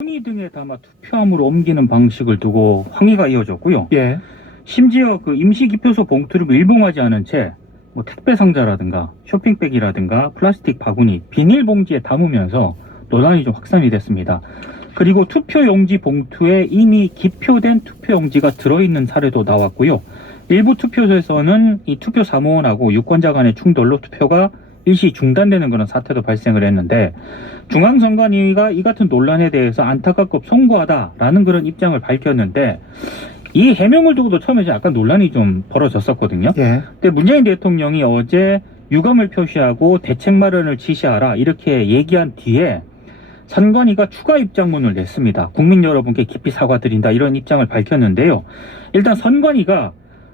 순위 등에 담아 투표함으로 옮기는 방식을 두고 항의가 이어졌고요. 예. 심지어 그 임시기표소 봉투를 밀봉하지 않은 채 뭐 택배 상자라든가 쇼핑백이라든가 플라스틱 바구니, 비닐봉지에 담으면서 논란이 좀 확산이 됐습니다. 그리고 투표용지 봉투에 이미 기표된 투표용지가 들어있는 사례도 나왔고요. 일부 투표소에서는 이 투표 사무원하고 유권자 간의 충돌로 투표가 일시 중단되는 그런 사태도 발생을 했는데, 중앙선관위가 이 같은 논란에 대해서 안타깝고 송구하다라는 그런 입장을 밝혔는데, 이 해명을 두고도 처음에 약간 논란이 좀 벌어졌었거든요. 예. 근데 문재인 대통령이 어제 유감을 표시하고 대책 마련을 지시하라 이렇게 얘기한 뒤에 선관위가 추가 입장문을 냈습니다. 국민 여러분께 깊이 사과드린다 이런 입장을 밝혔는데요. 일단 선관위가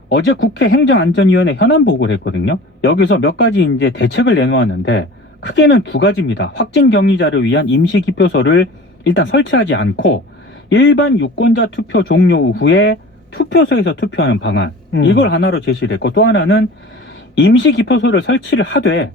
어제 국회 행정안전위원회 현안 보고를 했거든요. 여기서 몇 가지 이제 대책을 내놓았는데 크게는 두 가지입니다. 확진 격리자를 위한 임시 기표소를 일단 설치하지 않고 일반 유권자 투표 종료 후에 투표소에서 투표하는 방안, 이걸 하나로 제시를 했고, 또 하나는 임시 기표소를 설치를 하되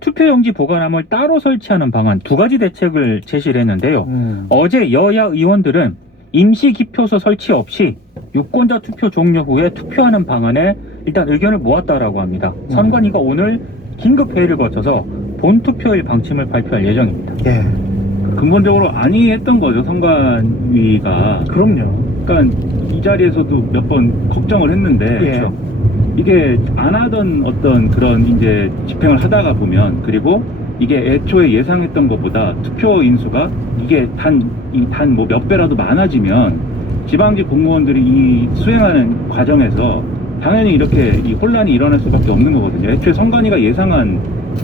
투표용지 보관함을 따로 설치하는 방안, 두 가지 대책을 제시를 했는데요. 어제 여야 의원들은 임시 기표소 설치 없이 유권자 투표 종료 후에 투표하는 방안에 일단 의견을 모았다라고 합니다. 선관위가 오늘 긴급 회의를 거쳐서 본투표일 방침을 발표할 예정입니다. 예. 근본적으로 안이했던 거죠, 선관위가. 그럼요. 그러니까 이 자리에서도 몇 번 걱정을 했는데, 예. 그렇죠? 이게 안 하던 어떤 그런 이제 집행을 하다가 보면, 그리고 이게 애초에 예상했던 것보다 투표 인수가 이게 단 뭐 몇 배라도 많아지면 지방직 공무원들이 이 수행하는 과정에서 당연히 이렇게 이 혼란이 일어날 수밖에 없는 거거든요. 애초에 선관위가 예상한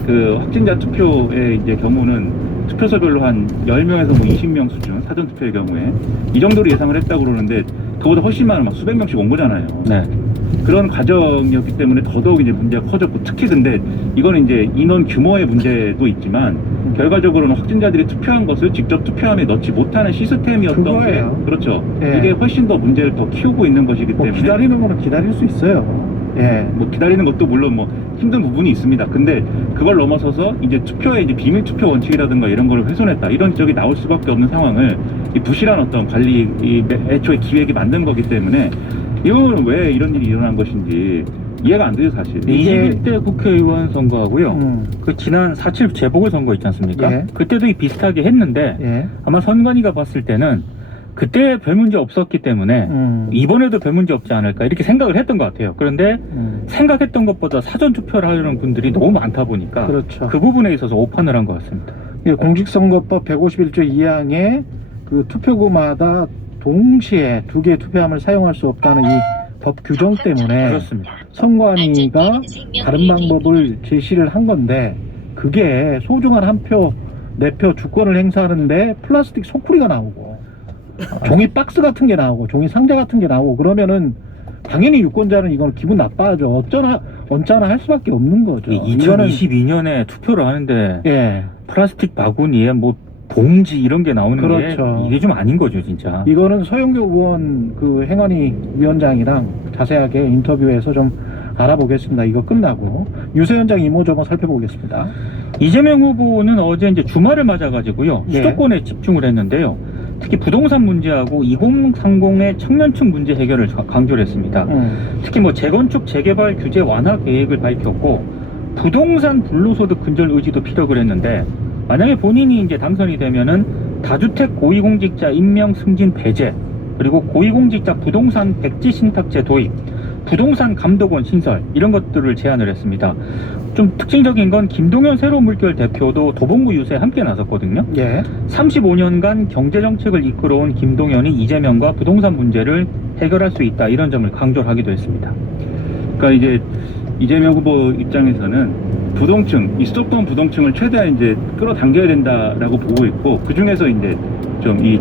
그 확진자 투표의 이제 경우는 투표소별로 한 10명에서 뭐 20명 수준, 사전투표의 경우에 이 정도로 예상을 했다고 그러는데 그보다 훨씬 많은 막 수백 명씩 온 거잖아요. 네. 그런 과정이었기 때문에 더더욱 이제 문제가 커졌고, 특히 근데 이거는 이제 인원 규모의 문제도 있지만 결과적으로는 확진자들이 투표한 것을 직접 투표함에 넣지 못하는 시스템이었던 그거예요. 게, 그렇죠. 예. 이게 훨씬 더 문제를 더 키우고 있는 것이기 뭐 때문에 기다리는 거는 기다릴 수 있어요. 예. 뭐 기다리는 것도 물론 뭐 힘든 부분이 있습니다. 근데 그걸 넘어서서 이제 투표의 이제 비밀 투표 원칙이라든가 이런 거를 훼손했다, 이런 지적이 나올 수밖에 없는 상황을 이 부실한 어떤 관리, 이 애초에 기획이 만든 거기 때문에 이거는 왜 이런 일이 일어난 것인지 이해가 안 돼요, 사실. 21대 국회의원 선거하고요. 그 지난 4.7 재보궐선거 있지 않습니까? 예. 그때도 이 비슷하게 했는데 예. 아마 선관위가 봤을 때는 그때 별 문제 없었기 때문에 이번에도 별 문제 없지 않을까 이렇게 생각을 했던 것 같아요. 그런데 생각했던 것보다 사전 투표를 하려는 분들이 너무 많다 보니까 그렇죠. 그 부분에 있어서 오판을 한 것 같습니다. 예, 공직선거법 151조 2항에 그 투표구마다 동시에 두 개의 투표함을 사용할 수 없다는 이 법 규정 때문에 그렇습니다. 선관위가 다른 방법을 제시를 한 건데, 그게 소중한 한 표, 네 표 주권을 행사하는데 플라스틱 소쿠리가 나오고 종이 박스 같은 게 나오고 종이 상자 같은 게 나오고 그러면은 당연히 유권자는 이걸 기분 나빠하죠. 언짢아 할 수밖에 없는 거죠. 2022년에 투표를 하는데 예, 플라스틱 바구니에 뭐 봉지 이런 게 나오는 그렇죠. 게 이게 좀 아닌 거죠, 진짜. 이거는 서영교 의원 그 행안위 위원장이랑 자세하게 인터뷰해서 좀 알아보겠습니다. 이거 끝나고 유세현장 이모저모 살펴보겠습니다. 이재명 후보는 어제 이제 주말을 맞아가지고요, 예. 수도권에 집중을 했는데요. 특히 부동산 문제하고 2030의 청년층 문제 해결을 강조를 했습니다. 특히 뭐 재건축 재개발 규제 완화 계획을 밝혔고 부동산 불로소득 근절 의지도 피력을 했는데, 만약에 본인이 이제 당선이 되면은 다주택 고위공직자 임명 승진 배제, 그리고 고위공직자 부동산 백지 신탁제 도입, 부동산 감독원 신설, 이런 것들을 제안을 했습니다. 좀 특징적인 건 김동연 새로운 물결 대표도 도봉구 유세에 함께 나섰거든요. 예. 35년간 경제정책을 이끌어온 김동연이 이재명과 부동산 문제를 해결할 수 있다, 이런 점을 강조를 하기도 했습니다. 그러니까 이제 이재명 후보 입장에서는 부동층, 이 수도권 부동층을 최대한 이제 끌어당겨야 된다라고 보고 있고, 그 중에서 이제 좀 이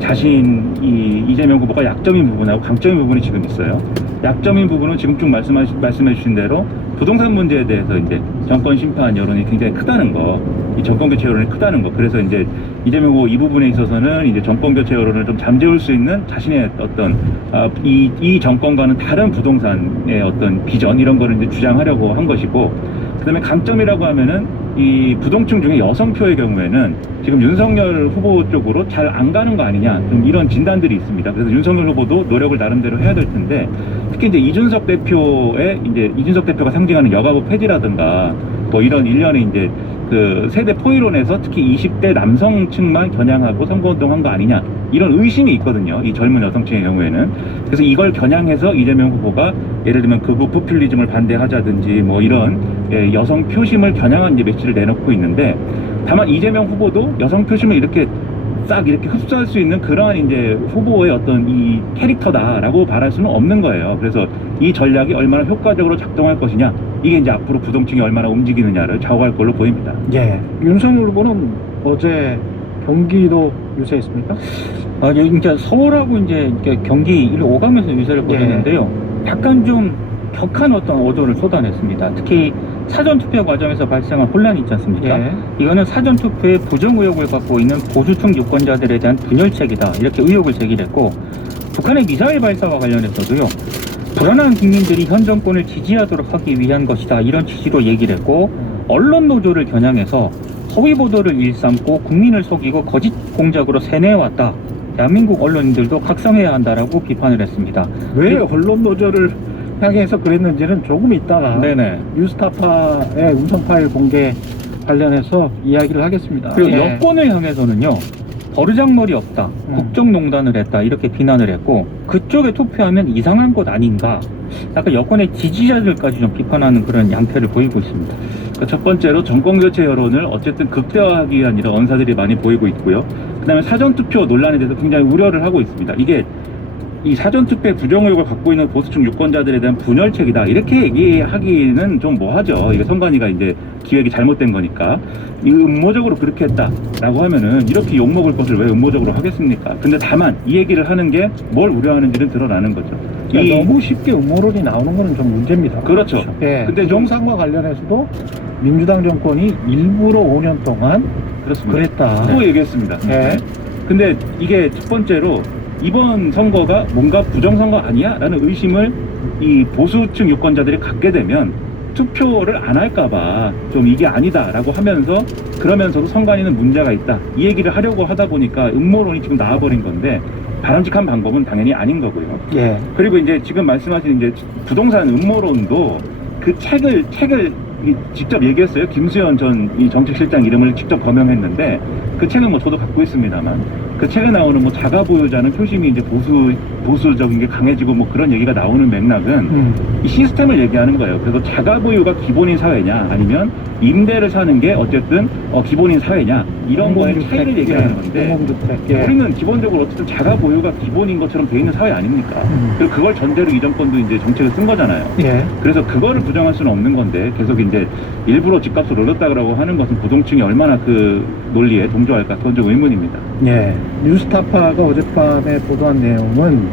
이재명 후보가 약점인 부분하고 강점인 부분이 지금 있어요. 약점인 부분은 지금 쭉 말씀해 주신 대로 부동산 문제에 대해서 이제 정권 심판 여론이 굉장히 크다는 거, 이 정권 교체 여론이 크다는 거. 그래서 이제 이재명 후보 이 부분에 있어서는 이제 정권 교체 여론을 좀 잠재울 수 있는 자신의 어떤 이 정권과는 다른 부동산의 어떤 비전, 이런 거를 이제 주장하려고 한 것이고, 그다음에 강점이라고 하면은 이 부동층 중에 여성표의 경우에는 지금 윤석열 후보 쪽으로 잘 안 가는 거 아니냐, 좀 이런 진단들이 있습니다. 그래서 윤석열 후보도 노력을 나름대로 해야 될 텐데, 특히 이제 이준석 대표가 상징하는 여가부 폐지라든가 뭐 이런 일련의 이제 그 세대 포이론에서 특히 20대 남성층만 겨냥하고 선거운동한 거 아니냐, 이런 의심이 있거든요, 이 젊은 여성층의 경우에는. 그래서 이걸 겨냥해서 이재명 후보가 예를 들면 극우 포퓰리즘을 반대하자든지 뭐 이런 여성 표심을 겨냥한 이제 메시지를 내놓고 있는데, 다만 이재명 후보도 여성 표심을 이렇게 싹 이렇게 흡수할 수 있는 그러한 이제 후보의 어떤 이 캐릭터다라고 말할 수는 없는 거예요. 그래서 이 전략이 얼마나 효과적으로 작동할 것이냐, 이게 이제 앞으로 부동층이 얼마나 움직이느냐를 좌우할 걸로 보입니다. 예. 윤석열 후보는 어제 경기도 유세했습니까? 이제 서울하고 이제 경기 를 오가면서 유세를 벌였는데요. 약간 좀 격한 어떤 어조를 쏟아냈습니다. 특히 사전투표 과정에서 발생한 혼란이 있지 않습니까? 예. 이거는 사전투표에 부정 의혹을 갖고 있는 보수층 유권자들에 대한 분열책이다, 이렇게 의혹을 제기했고, 북한의 미사일 발사와 관련해서도요, 불안한 국민들이 현 정권을 지지하도록 하기 위한 것이다, 이런 취지로 얘기를 했고, 언론 노조를 겨냥해서 허위 보도를 일삼고 국민을 속이고 거짓 공작으로 세뇌해왔다, 대한민국 언론인들도 각성해야 한다라고 비판을 했습니다. 왜 언론 노조를 향해서 그랬는지는 조금 있다가 네네. 뉴스타파의 음성 파일 공개 관련해서 이야기를 하겠습니다. 그리고 예. 여권을 향해서는요, 버르장머리 없다, 국정농단을 했다, 이렇게 비난을 했고, 그쪽에 투표하면 이상한 것 아닌가, 약간 여권의 지지자들까지 좀 비판하는 그런 양태를 보이고 있습니다. 그러니까 첫 번째로 정권교체 여론을 어쨌든 극대화하기 위한 이런 언사들이 많이 보이고 있고요. 그 다음에 사전투표 논란에 대해서 굉장히 우려를 하고 있습니다. 이게 이 사전투표에 부정의혹을 갖고 있는 보수층 유권자들에 대한 분열책이다, 이렇게 얘기하기는 좀 뭐하죠. 이게 선관위가 이제 기획이 잘못된 거니까. 이 음모적으로 그렇게 했다라고 하면은 이렇게 욕먹을 것을 왜 음모적으로 하겠습니까? 근데 다만 이 얘기를 하는 게 뭘 우려하는지는 드러나는 거죠. 그러니까 너무 쉽게 음모론이 나오는 거는 좀 문제입니다. 그렇죠. 예. 근데 좀 부동산과 관련해서도 민주당 정권이 일부러 5년 동안 그렇습니다. 그랬다. 또 얘기했습니다. 예. 근데 이게 첫 번째로 이번 선거가 뭔가 부정선거 아니야? 라는 의심을 이 보수층 유권자들이 갖게 되면 투표를 안 할까봐 좀 이게 아니다라고 하면서, 그러면서도 선관위는 문제가 있다, 이 얘기를 하려고 하다 보니까 음모론이 지금 나와버린 건데, 바람직한 방법은 당연히 아닌 거고요. 예. 그리고 이제 지금 말씀하신 이제 부동산 음모론도 그 책을 직접 얘기했어요. 김수현 전 이 정책실장 이름을 직접 거명했는데, 그 책은 뭐 저도 갖고 있습니다만, 그 책에 나오는 뭐 자가 보유자는 표심이 이제 보수적인 게 강해지고 뭐 그런 얘기가 나오는 맥락은 이 시스템을 얘기하는 거예요. 그래서 자가 보유가 기본인 사회냐, 아니면 임대를 사는 게 어쨌든 기본인 사회냐, 이런 거에 차이를 얘기하는 건데, 공공주택. 예. 우리는 기본적으로 어쨌든 자가 보유가 기본인 것처럼 돼 있는 사회 아닙니까? 그리고 그걸 전제로 이 정권도 이제 정책을 쓴 거잖아요. 예. 그래서 그거를 부정할 수는 없는 건데, 계속 이제 일부러 집값을 올렸다고 하는 것은 부동층이 얼마나 그 논리에 동조할까, 그건 좀 의문입니다. 예. 뉴스타파가 어젯밤에 보도한 내용은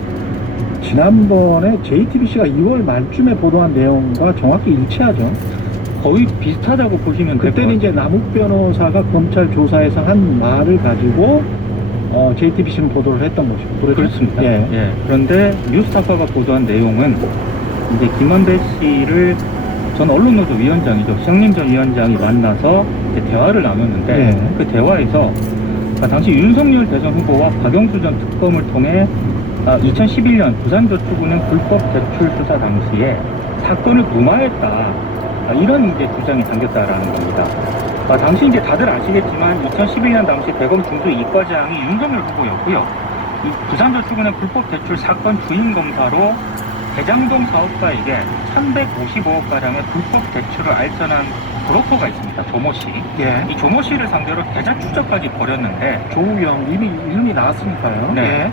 지난번에 JTBC가 2월 말쯤에 보도한 내용과 정확히 일치하죠. 거의 비슷하다고 보시면 될 것 그때는 이제 같아요. 남욱 변호사가 검찰 조사에서 한 말을 가지고 JTBC는 보도를 했던 것이고. 그렇죠? 그렇습니다. 예. 예. 그런데 뉴스타파가 보도한 내용은 이제 김만배 씨를 전 언론노조 위원장이죠, 시장림 전 위원장이 만나서 이제 대화를 나눴는데, 예. 그 대화에서 당시 윤석열 대선 후보와 박영수 전 특검을 통해 2011년 부산저축은행 불법 대출 수사 당시에 사건을 무마했다, 이런 이제 주장이 담겼다라는 겁니다. 당시 이제 다들 아시겠지만 2011년 당시 대검 중수 이과장이 윤석열 후보였고요. 이 부산저축은행 불법 대출 사건 주인 검사로 대장동 사업가에게 1155억 가량의 불법 대출을 알선한 브로커가 있습니다. 조모 씨. 예. 이 조모 씨를 상대로 계좌 추적까지 벌였는데, 조우영 이름이 나왔으니까요. 네. 예.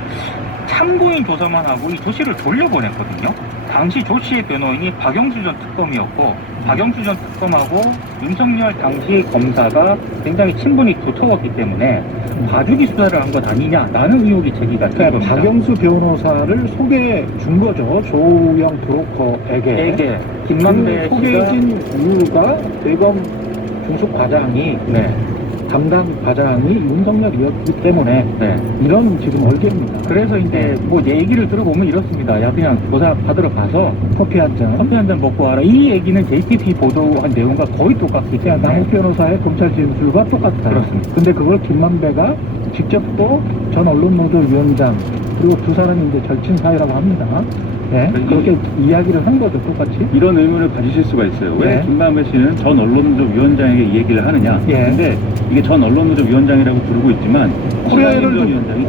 참고인 조사만 하고 이 조 씨를 돌려보냈거든요. 당시 조 씨의 변호인이 박영수 전 특검이었고, 박영수 전 특검하고 윤석열 당시 검사가 굉장히 친분이 두터웠기 때문에 봐주기 수사를 한 것 아니냐라는 의혹이 제기가 된 그러니까 겁니다. 박영수 변호사를 소개해 준 거죠. 조우영 브로커에게. 에게 김만배 그 소개해 씨가 준 이유가 대검 중수 과장이 네. 담당 과장이 윤석열이었기 때문에 네. 이런 지금 얼개입니다. 그래서 이제 뭐 얘기를 들어보면 이렇습니다. 야 그냥 조사 받으러 가서 커피 한 잔. 커피 한 잔 먹고 와라. 이 얘기는 JTBC 보도한 내용과 거의 똑같기 그냥 때문에 남욱 변호사의 검찰 진술과 똑같다. 그렇습니다. 근데 그걸 김만배가 직접 또 전 언론노조 위원장 그리고 두 사람이 이제 절친 사이라고 합니다. 네, 그렇게 이야기를 한 거죠, 똑같이. 이런 의문을 가지실 수가 있어요. 왜 네. 김만배 씨는 전 언론노조 위원장에게 이 얘기를 하느냐? 예. 근데 이게 전 언론노조 위원장이라고 부르고 있지만 코리아 신한인권 헤럴드, 위원장이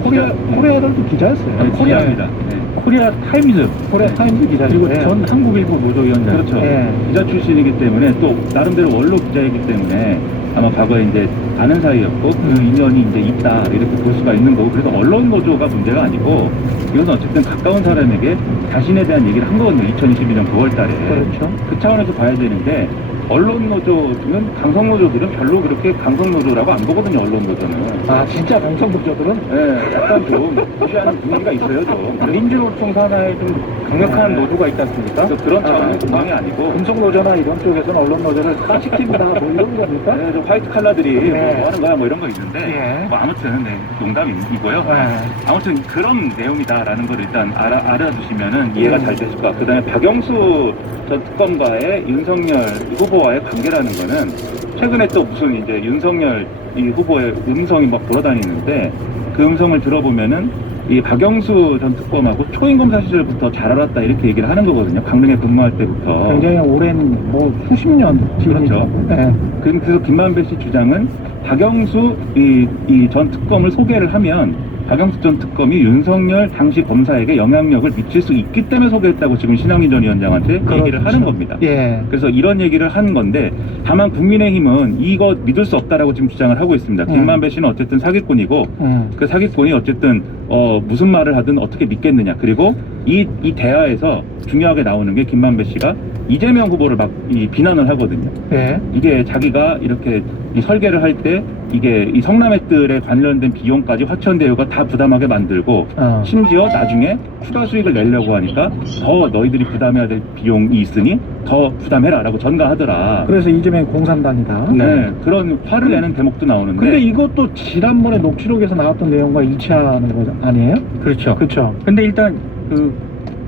코리아 헤럴드 기자였어요. 네, 기자입니다. 네. 코리아 타임즈 코리아 타임즈 기자. 그리고 전 한국일보 노조위원장. 그렇죠. 예. 기자 출신이기 때문에 또 나름대로 원로 기자이기 때문에 아마 과거에 이제 아는 사이였고 그 인연이 이제 있다 이렇게 볼 수가 있는 거고 그래서 언론 노조가 문제가 아니고 이건 어쨌든 가까운 사람에게 자신에 대한 얘기를 한 거거든요. 2022년 9월 달에. 그렇죠. 그 차원에서 봐야 되는데 언론 노조는 강성 노조들은 별로 그렇게 강성 노조라고 안 보거든요. 언론 노조는. 아, 진짜 강성노조들은? 네, 약간 좀 무시하는 분위기가 있어요, 좀. 민주노총 산하에 좀 강력한 네. 노조가 있지 않습니까? 그래서 그런 차원의 분명이 아니고 금속노조나 이런 쪽에서는 언론노조를 따시킵니다. 뭐 이런 겁니까? 네, 좀 화이트 칼라들이 네. 뭐 하는 거야 뭐 이런 거 있는데 예. 뭐 아무튼 네, 농담이고요. 네. 아무튼 그런 내용이다라는 걸 일단 알아두시면은 이해가 잘 되실 것 같고 그다음에 박영수 전 특검과의 윤석열 후보와의 관계라는 거는 최근에 또 무슨 이제 윤석열 이 후보의 음성이 막 돌아다니는데 그 음성을 들어보면은 이 박영수 전 특검하고 초임검사 시절부터 잘 알았다 이렇게 얘기를 하는 거거든요. 강릉에 근무할 때부터. 굉장히 오랜, 뭐, 수십 년 그렇죠. 네. 그래서 김만배 씨 주장은 박영수 이 전 특검을 소개를 하면 박영수 전 특검이 윤석열 당시 검사에게 영향력을 미칠 수 있기 때문에 소개했다고 지금 신영희 전 위원장한테 얘기를 그렇죠. 하는 겁니다. 예. 그래서 이런 얘기를 한 건데 다만 국민의힘은 이거 믿을 수 없다라고 지금 주장을 하고 있습니다. 김만배 씨는 어쨌든 사기꾼이고 그 사기꾼이 어쨌든 무슨 말을 하든 어떻게 믿겠느냐. 그리고 이 대화에서 중요하게 나오는 게 김만배 씨가 이재명 후보를 막 비난을 하거든요. 예. 이게 자기가 이렇게 이 설계를 할 때 이게 이 성남의뜰에 관련된 비용까지 화천대유가 다 부담하게 만들고 심지어 나중에 추가 수익을 내려고 하니까 더 너희들이 부담해야 될 비용이 있으니 더 부담해라 라고 전가하더라. 그래서 이재명이 공산당이다. 네, 그런 화를 내는 대목도 나오는데 근데 이것도 지난번에 녹취록에서 나왔던 내용과 일치하는 거 아니에요? 그렇죠. 그렇죠. 근데 일단 그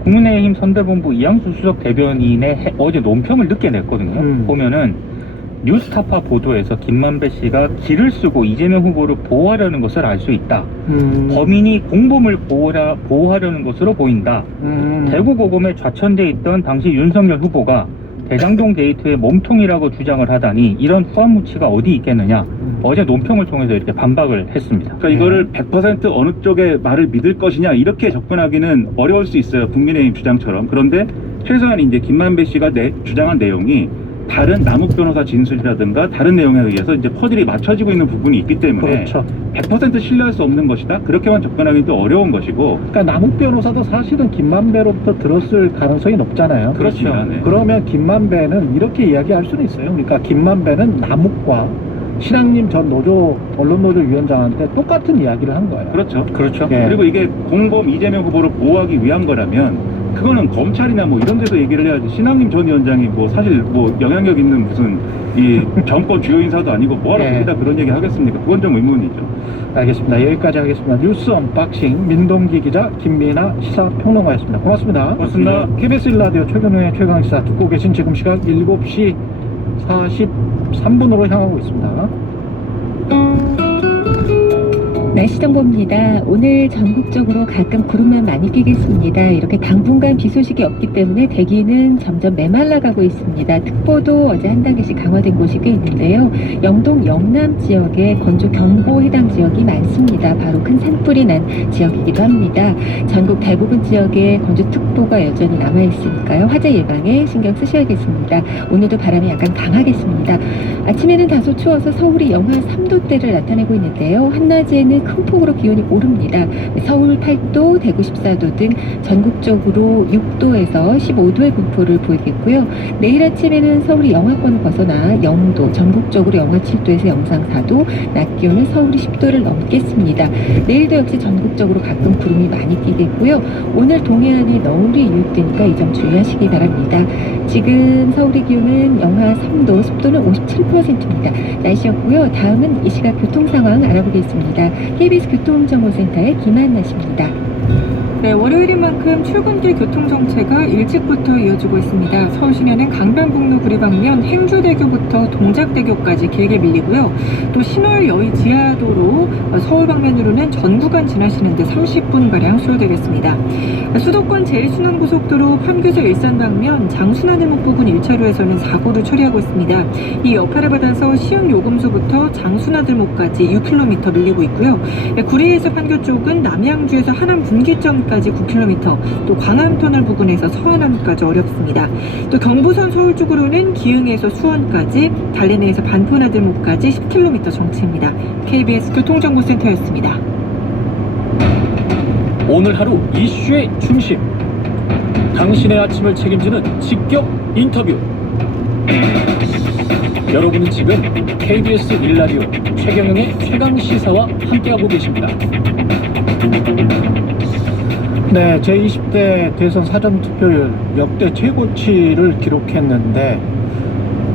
국민의힘 선대본부 이양수 수석 대변인의 어제 논평을 늦게 냈거든요. 보면은 뉴스타파 보도에서 김만배 씨가 길을 쓰고 이재명 후보를 보호하려는 것을 알 수 있다. 범인이 공범을 보호하려는 것으로 보인다. 대구고검에 좌천돼 있던 당시 윤석열 후보가 대장동 게이트의 몸통이라고 주장을 하다니 이런 후한무치가 어디 있겠느냐. 어제 논평을 통해서 이렇게 반박을 했습니다. 그러니까 이거를 100% 어느 쪽의 말을 믿을 것이냐 이렇게 접근하기는 어려울 수 있어요. 국민의힘 주장처럼. 그런데 최소한 이제 김만배 씨가 주장한 내용이 다른 남욱 변호사 진술이라든가 다른 내용에 의해서 이제 퍼즐이 맞춰지고 있는 부분이 있기 때문에 그렇죠. 100% 신뢰할 수 없는 것이다. 그렇게만 접근하기는 또 어려운 것이고. 그러니까 남욱 변호사도 사실은 김만배로부터 들었을 가능성이 높잖아요. 그렇죠. 네. 그러면 김만배는 이렇게 이야기할 수는 있어요. 그러니까 김만배는 남욱과 신학님 전 언론노조 위원장한테 똑같은 이야기를 한 거예요. 그렇죠. 그렇죠. 예. 그리고 이게 공범 이재명 후보를 보호하기 위한 거라면 그거는 검찰이나 뭐 이런 데서 얘기를 해야지. 신학님 전 위원장이 뭐 사실 뭐 영향력 있는 무슨 이 정권 주요 인사도 아니고 뭐하러 예. 거기다 그런 얘기 하겠습니까? 그건 좀 의문이죠. 알겠습니다. 여기까지 하겠습니다. 뉴스 언박싱 민동기 기자 김민아 시사평론가였습니다. 고맙습니다. 고맙습니다. KBS 1라디오 최경영의 최강시사 듣고 계신 지금 시각 7시 43분으로 향하고 있습니다. 날씨 정보입니다. 오늘 전국적으로 가끔 구름만 많이 끼겠습니다. 이렇게 당분간 비 소식이 없기 때문에 대기는 점점 메말라가고 있습니다. 특보도 어제 한 단계씩 강화된 곳이 꽤 있는데요. 영동 영남 지역에 건조 경보 해당 지역이 많습니다. 바로 큰 산불이 난 지역이기도 합니다. 전국 대부분 지역에 건조특보가 여전히 남아있으니까요. 화재 예방에 신경 쓰셔야겠습니다. 오늘도 바람이 약간 강하겠습니다. 아침에는 다소 추워서 서울이 영하 3도대를 나타내고 있는데요. 한낮에는 큰 폭으로 기온이 오릅니다. 서울 8도, 대구 14도 등 전국적으로 6도에서 15도의 분포를 보이겠고요. 내일 아침에는 서울이 영하권을 벗어나 영도, 전국적으로 영하 7도에서 영상 4도, 낮 기온은 서울이 10도를 넘겠습니다. 내일도 역시 전국적으로 가끔 구름이 많이 끼겠고요. 오늘 동해안에 너울이 유입되니까 이 점 주의하시기 바랍니다. 지금 서울의 기온은 영하 3도, 습도는 57%입니다. 날씨였고요. 다음은 이 시각 교통 상황 알아보겠습니다. KBS 교통정보센터의 김한나 씨입니다. 네, 월요일인 만큼 출근길 교통정체가 일찍부터 이어지고 있습니다. 서울 시내는 강변북로 구리 방면 행주대교부터 동작대교까지 길게 밀리고요. 또 신월 여의 지하도로 서울 방면으로는 전 구간 지나시는데 30분가량 소요되겠습니다. 수도권 제1순환고속도로 판교에서 일산 방면 장순환대목 부분 1차로에서는 사고를 처리하고 있습니다. 이 여파를 받아서 시흥요금소부터 장순환들목까지 6km 밀리고 있고요. 구리에서 판교 쪽은 남양주에서 하남 분기점 까지 9km, 또 광암터널 부근에서 서안암까지 어렵습니다. 또 경부선 서울 쪽으로는 기흥에서 수원까지, 달래내에서 반포나들목까지 10km 정체입니다. KBS 교통정보센터였습니다. 오늘 하루 이슈의 중심, 당신의 아침을 책임지는 직격 인터뷰. 여러분은 지금 KBS 1라디오 최경영의 최강시사와 함께하고 계십니다. 네, 제20대 대선 사전투표율 역대 최고치를 기록했는데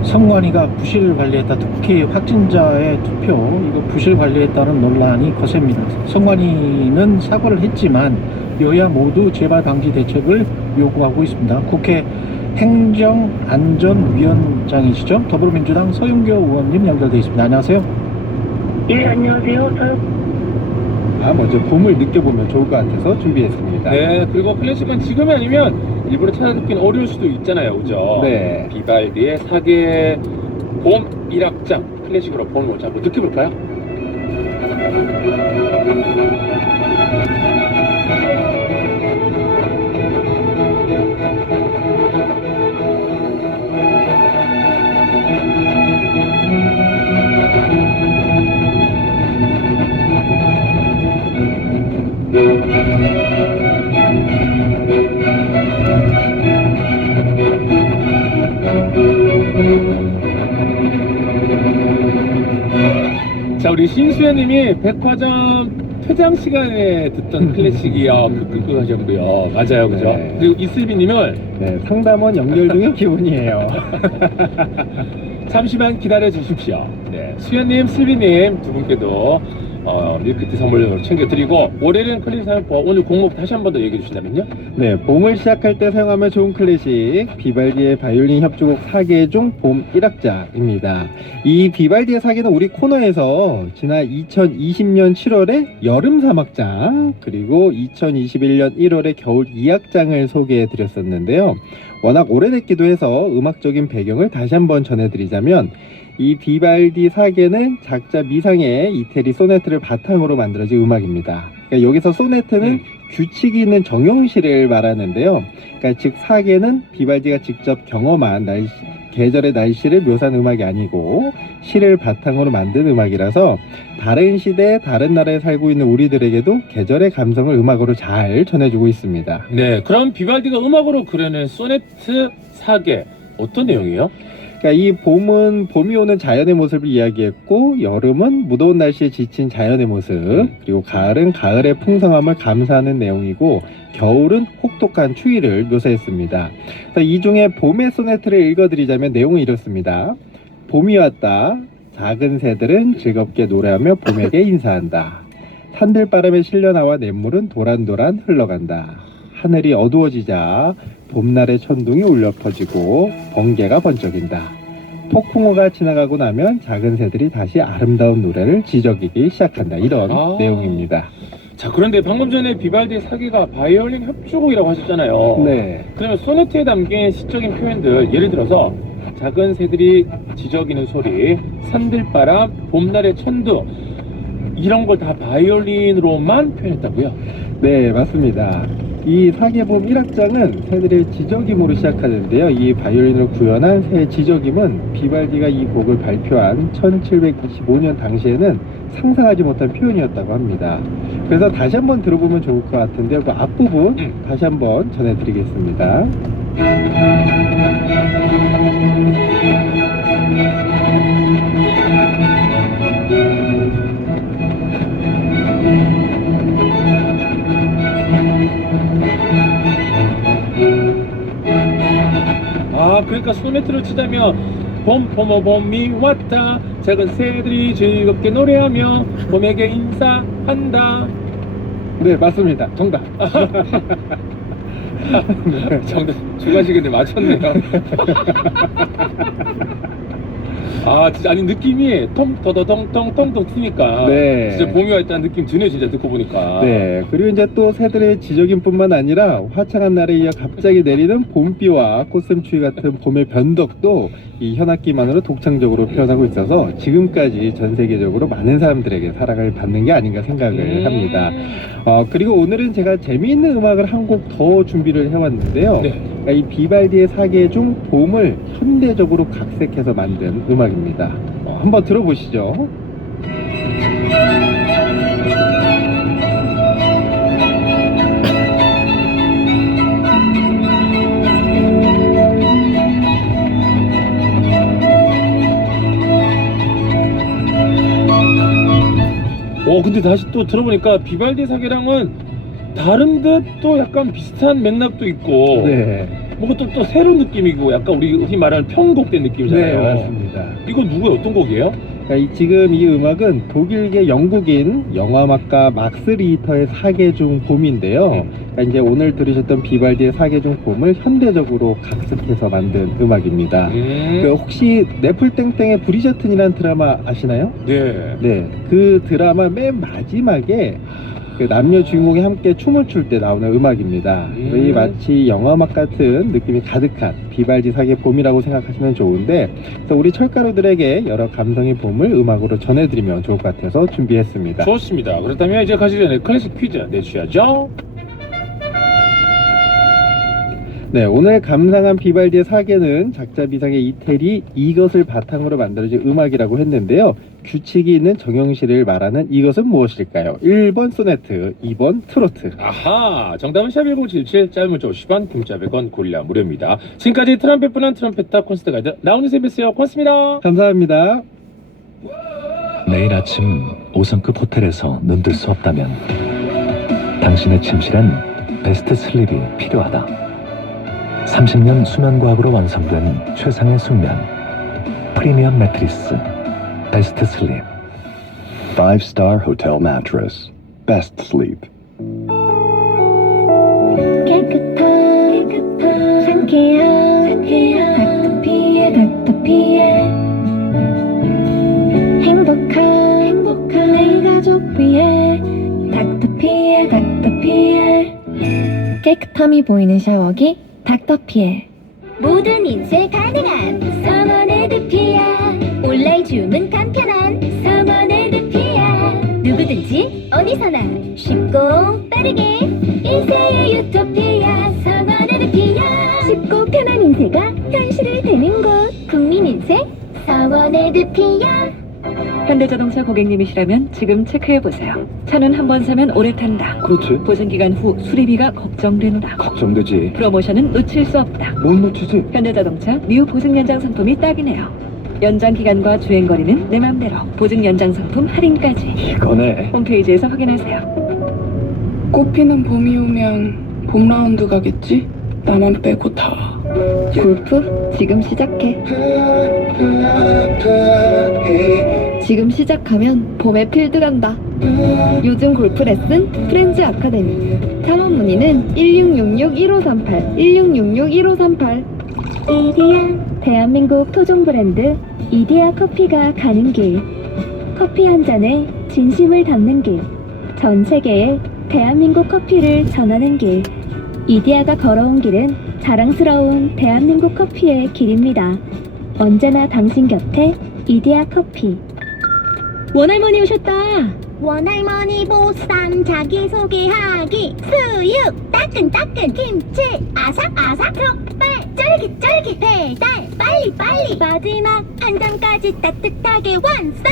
선관위가 부실 관리했다. 특히 확진자의 투표 이거 부실 관리했다는 논란이 거셉니다. 선관위는 사과를 했지만 여야 모두 재발 방지 대책을 요구하고 있습니다. 국회 행정안전위원장이시죠? 더불어민주당 서영교 의원님 연결되어 있습니다. 안녕하세요. 예, 안녕하세요. 먼저 봄을 느껴보면 좋을 것 같아서 준비했습니다. 네, 그리고 클래식은 지금이 아니면 일부러 찾아듣기는 어려울 수도 있잖아요, 그죠? 네. 비발디의 사계 봄 1악장 클래식으로 봄을 먼저 한번 느껴볼까요? 자, 우리 신수연님이 백화점 퇴장 시간에 듣던 클래식이요. 끄끄끄 하셨고요. 맞아요, 그죠? 네. 그리고 이슬비님은 네, 상담원 연결 중인 기분이에요. 잠시만 기다려 주십시오. 네, 수연님, 슬비님 두 분께도 밀크티 선물로 챙겨드리고, 올해는 클래식 사용법 오늘 공목 다시 한 번 더 얘기해 주신다면요? 네, 봄을 시작할 때 사용하면 좋은 클래식 비발디의 바이올린 협주곡 4개 중 봄 1악자입니다. 이 비발디의 사계는 우리 코너에서 지난 2020년 7월에 여름 3악장 그리고 2021년 1월에 겨울 2악장을 소개해 드렸었는데요. 워낙 오래됐기도 해서 음악적인 배경을 다시 한번 전해드리자면, 이 비발디 사계는 작자 미상의 이태리 소네트를 바탕으로 만들어진 음악입니다. 그러니까 여기서 소네트는 규칙이 있는 정형시를 말하는데요. 그러니까 즉 사계는 비발디가 직접 경험한 계절의 날씨를 묘사한 음악이 아니고 시를 바탕으로 만든 음악이라서 다른 시대, 다른 나라에 살고 있는 우리들에게도 계절의 감성을 음악으로 잘 전해주고 있습니다. 네, 그럼 비발디가 음악으로 그려낸 소네트 4개 어떤 내용이에요? 그러니까 이 봄은 봄이 오는 자연의 모습을 이야기했고, 여름은 무더운 날씨에 지친 자연의 모습, 그리고 가을은 가을의 풍성함을 감사하는 내용이고, 겨울은 혹독한 추위를 묘사했습니다. 이 중에 봄의 소네트를 읽어드리자면 내용은 이렇습니다. 봄이 왔다. 작은 새들은 즐겁게 노래하며 봄에게 인사한다. 산들바람에 실려 나와 냇물은 도란도란 흘러간다. 하늘이 어두워지자 봄날의 천둥이 울려 퍼지고 번개가 번쩍인다. 폭풍우가 지나가고 나면 작은 새들이 다시 아름다운 노래를 지저귀기 시작한다. 이런 내용입니다. 자, 그런데 방금 전에 비발디의 사계가 바이올린 협주곡이라고 하셨잖아요. 네. 그러면 소네트에 담긴 시적인 표현들, 예를 들어서 작은 새들이 지저귀는 소리, 산들바람, 봄날의 천둥, 이런 걸 다 바이올린으로만 표현했다고요? 네, 맞습니다. 이 사계보험 1악장은 새들의 지저귀모로 시작하는데요. 이 바이올린을 구현한 새 지저귀은 비발디가 이 곡을 발표한 1725년 당시에는 상상하지 못한 표현이었다고 합니다. 그래서 다시 한번 들어보면 좋을 것 같은데요. 그 앞부분 다시 한번 전해드리겠습니다. 아, 그러니까 소네트를 치자면 봄이 왔다, 작은 새들이 즐겁게 노래하며 봄에게 인사한다. 네, 맞습니다. 정답. 정답. 주관식인데 맞췄네요. 아, 진짜 아니 느낌이 통터더덩텅텅텅 튀니까 네. 진짜 봄이 왔다는 느낌 드네, 진짜 듣고 보니까. 네, 그리고 이제 또 새들의 지저귀뿐만 아니라 화창한 날에 이어 갑자기 내리는 봄비와 꽃샘추위 같은 봄의 변덕도 이 현악기만으로 독창적으로 표현하고 있어서 지금까지 전 세계적으로 많은 사람들에게 사랑을 받는 게 아닌가 생각을 합니다. 그리고 오늘은 제가 재미있는 음악을 한 곡 더 준비를 해왔는데요. 네. 그러니까 이 비발디의 사계 중 봄을 현대적으로 각색해서 만든 음악입니다. 한번 들어보시죠. 근데 다시 또 들어보니까 비발디 사계랑은 다른 듯 또 약간 비슷한 맥락도 있고, 네, 뭔가 또 새로운 느낌이고, 약간 우리 흔히 말하는 편곡된 느낌이잖아요. 네, 맞습니다. 이건 누구의 어떤 곡이에요? 그러니까 지금 이 음악은 독일계 영국인 영화음악가 막스 리히터의 사계 중 봄인데요. 그러니까 이제 오늘 들으셨던 비발디의 사계 중 봄을 현대적으로 각색해서 만든 음악입니다. 그 혹시 네플땡땡의 브리저튼이라는 드라마 아시나요? 네. 네, 그 드라마 맨 마지막에 그 남녀 주인공이 함께 춤을 출 때 나오는 음악입니다. 이 마치 영화음악 같은 느낌이 가득한 비발디 사계 봄이라고 생각하시면 좋은데, 그래서 우리 철가루들에게 여러 감성의 봄을 음악으로 전해드리면 좋을 것 같아서 준비했습니다. 좋습니다. 그렇다면 이제 가시기 전에 클래식 퀴즈 내주셔야죠. 네, 오늘 감상한 비발디의 사계는 작자 비상의 이태리 이것을 바탕으로 만들어진 음악이라고 했는데요. 규칙이 있는 정형시를 말하는 이것은 무엇일까요? 1번 소네트, 2번 트로트. 아하, 정답은 샵1077, 짧은 문자 50원, 문자 100원, 고릴라 무료입니다. 지금까지 트럼펫 분한 트럼펫터 콘서트 가이드 나오는 쌤이었어요. 고맙습니다. 감사합니다. 내일 아침 5성급 호텔에서 눈들 수 없다면 당신의 침실엔 베스트 슬립이 필요하다. 30년 수면과학으로 완성된 최상의 숙면, 프리미엄 매트리스, 베스트 슬립. 5-star hotel mattress. Best sleep. 깨끗한 상쾌한 닥터피엘 행복한 내 가족 위해 닥터피엘 깨끗함이 보이는 샤워기 닥터피엘. 모든 인쇄 가능한 서머네드피아. 온라인 주문 간편한 서머네드피아. 누구든지 어디서나 쉽고 빠르게 인쇄의 유토피아 서머네드피아. 쉽고 편한 인쇄가 현실이 되는 곳 국민인쇄 서머네드피아. 현대자동차 고객님이시라면 지금 체크해보세요. 차는 한 번 사면 오래 탄다. 그렇지. 보증기간 후 수리비가 걱정되노라. 걱정되지. 프로모션은 놓칠 수 없다. 못 놓치지. 현대자동차 뉴 보증 연장 상품이 딱이네요. 연장 기간과 주행 거리는 내 맘대로. 보증 연장 상품 할인까지. 이거네. 홈페이지에서 확인하세요. 꽃피는 봄이 오면 봄 라운드 가겠지? 나만 빼고 다. 골프 지금 시작해. 지금 시작하면 봄에 필드 간다. 요즘 골프 레슨 프렌즈 아카데미. 창원 문의는 1666-1538 1666-1538. 이디야, 대한민국 토종 브랜드 이디야 커피가 가는 길. 커피 한 잔에 진심을 담는 길. 전 세계에 대한민국 커피를 전하는 길. 이디야가 걸어온 길은 자랑스러운 대한민국 커피의 길입니다. 언제나 당신 곁에 이디야 커피. 원할머니 오셨다. 원할머니 보쌈 자기소개하기 수육 따끈따끈 김치 아삭아삭 족발 쫄깃쫄깃 배달 빨리빨리 마지막 한 잔까지 따뜻하게 완성.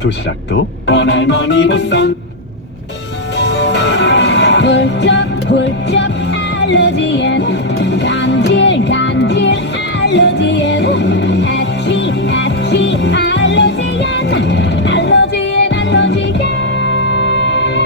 도시락도 원할머니 보쌈. 훌쩍훌쩍 알러지엔 간질 알러지엔 애취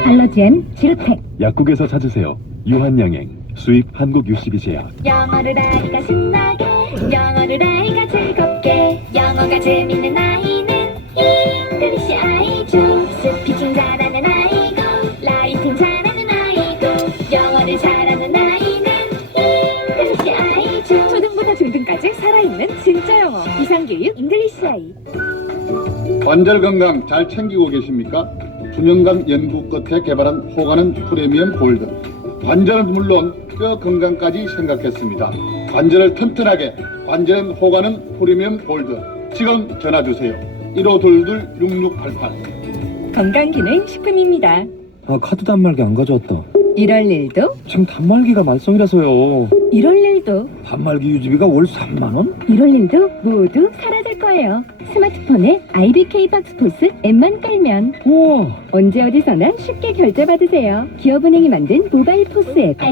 알러지엔 지르텍. 약국에서 찾으세요. 유한양행 수입 한국 UCB 제약. 영어를 하니까 신나게 영어를 하니까 즐겁게 영어가 재밌는 아이는 잉글리시 아이죠. 스피킹 잘하는 아이고 라이팅 잘하는 아이고 영어를 잘하는 아이는 잉글리시 아이죠. 초등부터 중등까지 살아있는 진짜 영어 이상교육 잉글리시 아이. 관절 건강 잘 챙기고 계십니까? 수년간 연구 끝에 개발한 호가는 프리미엄 골드. 관절은 물론 뼈 건강까지 생각했습니다. 관절을 튼튼하게 관절은 호가는 프리미엄 골드. 지금 전화 주세요. 1522-6688. 건강기능 식품입니다. 아, 카드 단말기 안 가져왔다. 이럴 일도 지금 단말기가 말썽이라서요. 이럴 일도 단말기 유지비가 월 3만 원? 이럴 일도 모두 사라질 거예요. 스마트폰에 IBK 박스포스 앱만 깔면 우와. 언제 어디서나 쉽게 결제받으세요. 기업은행이 만든 모바일 포스 앱.